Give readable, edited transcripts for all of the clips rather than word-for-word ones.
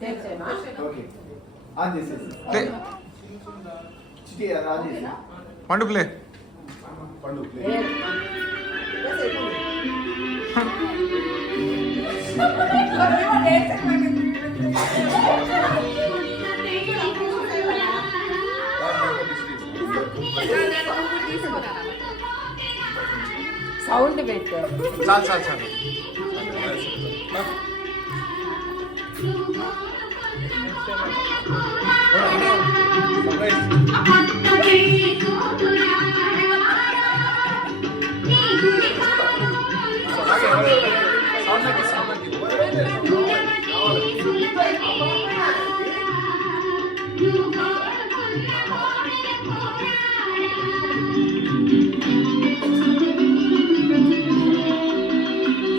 Okay on చేసేసి Chitti on చేసి పండు ప్లే పండు ప్లే సౌండ్ పెట్టు. చాలు చాలు చాలు.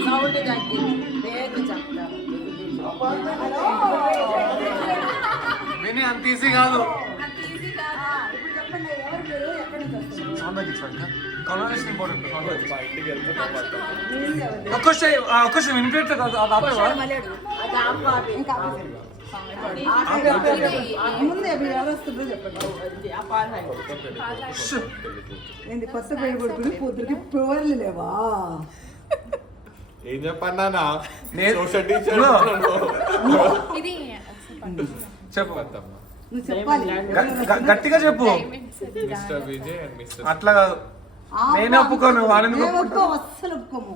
సౌండ్ తగ్గి వేగ చెప్తాను. విని అంత ఈజీ కాదు. ఒక్కసారి వినిపించట్లేదు కాదు. అది ఆపేవా? ఏంటి కొత్త పెళ్లి కొడుకుని కూతురికి పివర్లు లేవా? ఏం చెప్పన్నా చెప్పు, నువ్వు చెప్పాలి. గట్టిగా చెప్పు. మిస్టర్ విజయ్ అండ్ మిస్టర్ అట్లా కాదు, నేనే ఒప్పుకోను. అస్సలు ఒప్పుకోము.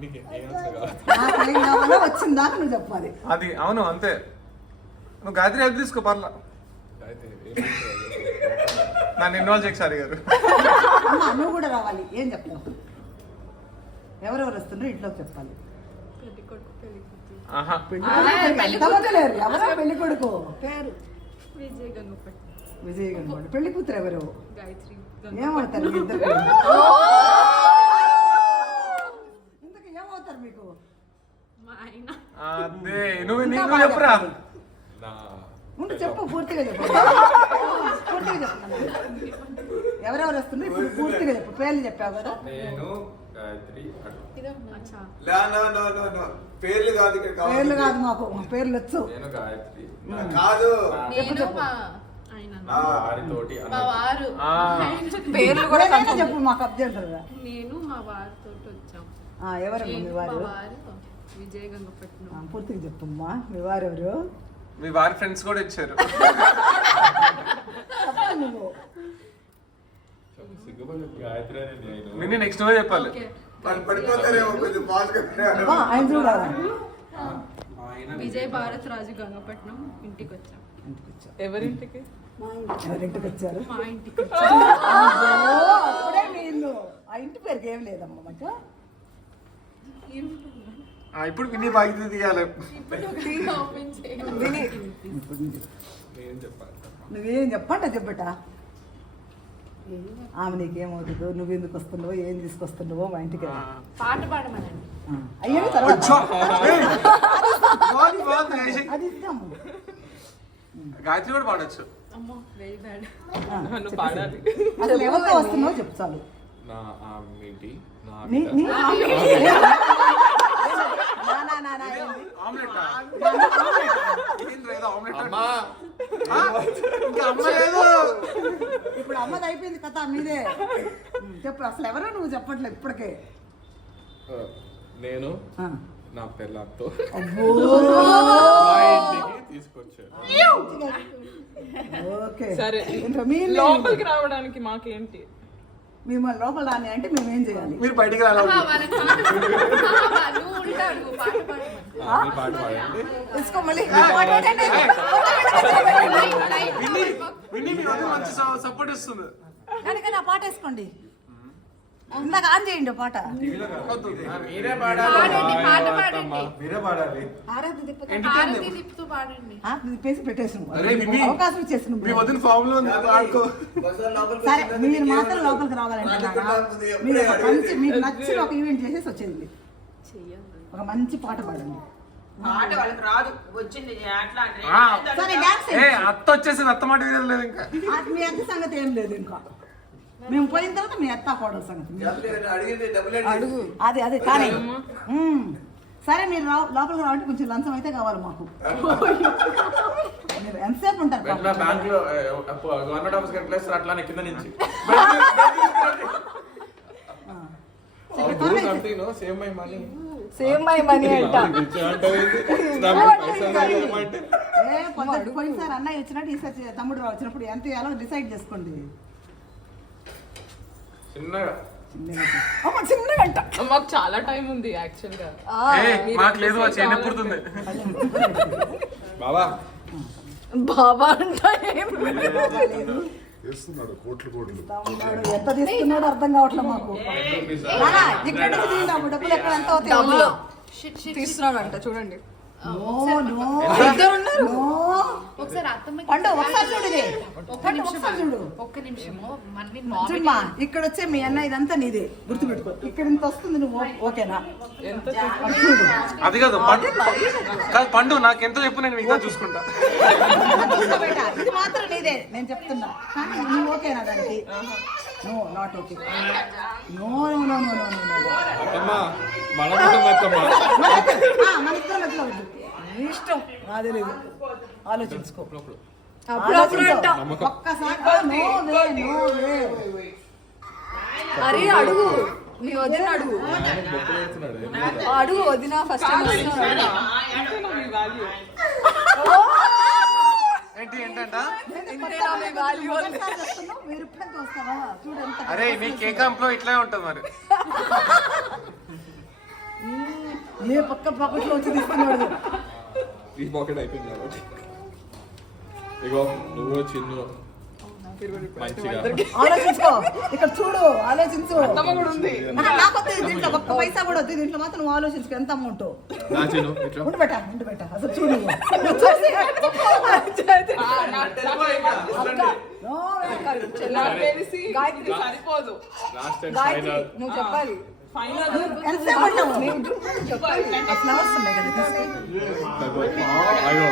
నీకు ఏం అవసరం కాదు. నాకేం కావాలో వచ్చిన దాకా నువ్వు చెప్పాలి. అది అవును అంతే. నువ్వు గాయత్రి హెల్ప్ తీసుకో పర్లా. అయితే ఏం అవసరం నన్ను ఇన్వాల్వ్ చేయకు గారు. అమ్మా నువ్వు కూడా రావాలి. ఏం చెప్తావు? ఎవరెవరు వస్తున్నారో ఇంట్లోకి చెప్పాలి. ఆహా, ఎంతమంది లేరు. ఎవరో పెళ్లి కొడుకు పేరు విజయ్ గంగపట్టి. విజయ్ గంగపట్టి. పెళ్లి కూతురు ఎవరు? గాయత్రి. ఏమవుతారు మీ ఇద్దరు? ఇంతకు ఏమవుతారు మీకు? మా ఆయన. అదే నువ్వు నీకు చెప్పురా. నా ఉండి చెప్పు, పూర్తిగా చెప్పు. పూర్తిగా చెప్పు. ఎవరెవరు వస్తున్నారు ఇప్పుడు పూర్తిగా చెప్పు. పేర్లు చెప్పావు కదా. నేను గాయత్రి అచ్చా. పేర్లు కాదు ఇక్కడ పేర్లు కాదు, మాకు మా పేర్లు వచ్చు. నేను గాయత్రి కాదు నేను మా ఆయన. ఆ, వారితోటి మా వారు. ఆ. పేర్లు కూడా ఏదైనా చెప్పు, మాకు అబ్జెక్ట్ కదా. నేను మా వారితో వచ్చాం. ఎవరమ్మా మీ నేను మా వారు? వారు విజయ్ గంగపట్నం. పూర్తిగా చెప్పమ్మా. మీ వారు ఎవరు? మీ వారి ఫ్రెండ్స్ కూడా ఇచ్చారు. చెప్పు నువ్వు. సిగ్గుపడి గాయత్రి అని నేను విని నెక్స్ట్ నువ్వే చెప్పాలి. ఓకే. పడిపోతారేమో కొంచెం ఫాస్ట్ అమ్మా, ఆయన చూడాలా? విజయ్ భారత్ రాజు గంగపట్నం ఇంటికి వచ్చాం. ఇంటికి వచ్చారు. ఎవరింటికి? ఎవరింటికి వచ్చారు? మా ఇంటికి వచ్చాం. అబ్బో, అప్పుడే వీళ్ళు. ఆ ఇంటి పేరుకి ఏం లేదమ్మా మాకు. ఇప్పుడు విని బాధ్యత తీయాలి. ఓపెన్ చేయండి. నేను చెప్పాలి. నువ్వేం చెప్పంట చెప్పట. ఆమె నీకేమవుతుందో, నువ్వెందుకు వస్తున్నావో, ఏం తీసుకొస్తున్నావో మా ఇంటికి రా. పాట పాడమనండి. అయ్యో తర్వాత బాగుంది, బాగుంది. అది ఇద్దాము. గాయత్రి కూడా పాడొచ్చు. అమ్మో వెరీ బ్యాడ్. అసలు ఎవరితో వస్తున్నావో చెప్పు చాలు. నా మీటి నా నీ- నీ- నా- నా- నా- ఏంది? ఆమ్లెట్టా? ఏంద్రా ఏదో ఆమ్లెట్ అమ్మా ఇంకా అమ్మ లేదు. ఇప్పుడు అమ్మది అయిపోయింది కథ మీదే. చెప్పు అసలు ఎవరో నువ్వు చెప్పట్లేదు ఇప్పటికే. నేను ఆ. నా పిల్లతో అబ్బో. మా ఇంటికి తీసుకొచ్చాను. ఓకే సరే. ఇంకా మీ లోపలికి రావడానికి మాకేంటి? మిమ్మల్ని లోపల రాని అంటే మేము ఏం చేయాలి? మీరు బయటికి రావాలి. నువ్వు ఉంటాడు పాట పాడమని. మీ పాట పాడండి. తీసుకో మళ్ళీ. విని మీ వద్ద మంచి సపోర్ట్ ఇస్తుంది. కనుక నా పాట వేసుకోండి. ఇందాక ఆన్ చేయండి పాట. మీరే పాడాలి. పాడండి పాట పాడండి. మీరే పాడాలి. ఆరాధన తిప్ప- హారతి తిప్పుతూ పాడండి. ఆ, తిప్పేసి పెట్టేసి అరే విని, అవకాశం ఇచ్చేసి మీ వదిన ఫామ్ లో ఉంది, ఆడుకో. సరే మీరు మాత్రం లోపలికి రావాలంటే మీరు ఒక మంచి మీకు నచ్చిన ఒక ఈవెంట్ చేసేసి వచ్చేది. ఒక మంచి పాట పాడండి. పాట వాళ్ళకి రాదు వచ్చింది అట్లా అంటే ఆ. సరే డాన్స్ ఏ అత్త వచ్చేసింది, అత్త మాట వినలేదు ఇంకా. మీ అత్త సంగతి ఏం లేదు ఇంకా. మేము పోయిన తర్వాత మీ అత్త కోడల సంగతి అడిగింది డబ్బులు అడుగు. అదే అదే కానీ సరే మీరు లోపలికి రావంటే కొంచెం లంచం అయితే కావాలి మాకు. మీరు ఎంతసేపు ఉంటారు ఎట్లా పాపం? బ్యాంక్ లో గవర్నమెంట్ ఆఫీస్ కట్లేస్తారు అట్లానే కింద నుంచి same my money same my money అంట. పోయినసారి అన్నయ్య వచ్చినట్టు ఈసారి తమ్ముడు వచ్చినప్పుడు ఎంత ఎలా డిసైడ్ చేసుకోండి. చిన్నగా చిన్న గంట. మాకు చాలా టైం ఉంది యాక్చువల్ గా. మాకు లేదు ఆ చేయని పుడుతుంది బాబా బాబా అంటే చేస్తున్నాడు కోట్లు కోట్లు. తమ్ముడు ఎంత తీసుకున్నాడో అర్థం కావట్లేదు మాకు. నానా, ఇక్కడ తీసుకున్నాము డబ్బులు ఎక్కడ ఎంత అవుతాయి? తీస్తున్నాడు అంట చూడండి. No, no. ఇద్దరు ఉన్నారు. నో. ఒకసారి అత్తమ్మకి పండు ఒకసారి చూడు ఇది. ఒక్క పండు నిమిషం ఒకసారి చూడు. ఒక్క నిమిషము మళ్ళీ చూడమ్మా, ఇక్కడ వచ్చే మీ అన్న ఇదంతా నీదే గుర్తుపెట్టుకో. ఇక్కడ ఇంత వస్తుంది, నువ్వు ఓకేనా? అటు చూడు. అది కాదు పండు కాదు పండు నాకు ఎంత చెప్పు నేను ఇంకా చూసుకుంటా. చూసుకో బేటా, ఇది మాత్రం నీదే నేను చెప్తున్నా. కానీ నువ్వు ఓకేనా దానికి? No, not okay. No, no, no, no, no, no. అత్తమ్మా మన కోసం అత్తమ్మా మన ఇద్దరం మధ్యలో వద్దు. నీ ఇష్టం, నాదే లేదు. ఆలోచించుకో. అప్పుడప్పుడు అంట. ఒక్కసారి నో వే, నో వే. అరే అడుగు, నీ వదిన అడుగు. బొక్క పెడుతున్నాడు అడుగు వదిన ఫస్ట్ టైం ఏంటి ఏంటంట ఒకసారి వస్తున్నావు, 1000 రూపాయలతో వస్తావా? చూడు ఎంత. అరే నీ కేకాంప్ లో ఇట్లే ఉంటది మరి. ఏ పక్క పాకెట్లో వచ్చి తీసుకున్నాడు. ఈ పాకెట్ అయిపోయింది కాబట్టి ఇగో నువ్వు చిన్ను మంచిగా ఆలోచించుకో. ఇక్కడ చూడు, ఆలోచించు. కూడా ఉంది. నాకు వద్దు దీంట్లో, ఒక్క పైసా కూడా వద్దు దీంట్లో. మాత్రం నువ్వు ఆలోచించుకో ఎంత అమౌంట్. నా చిన్ను ఇట్లా ఉండు బెట్ట అసలు చూడు నువ్వు. నువ్వు చూసి నో వే. నాకు తెలిసి గాయత్రి సరిపోదు. లాస్ట్ అండ్ గాయత్రి ఫైనల్ నువ్వు చెప్పాలి. ఎంతసేపు అంటావు? ఆ ఫ్లవర్స్ ఉన్నాయి కదా, తీసుకో. అయ్యో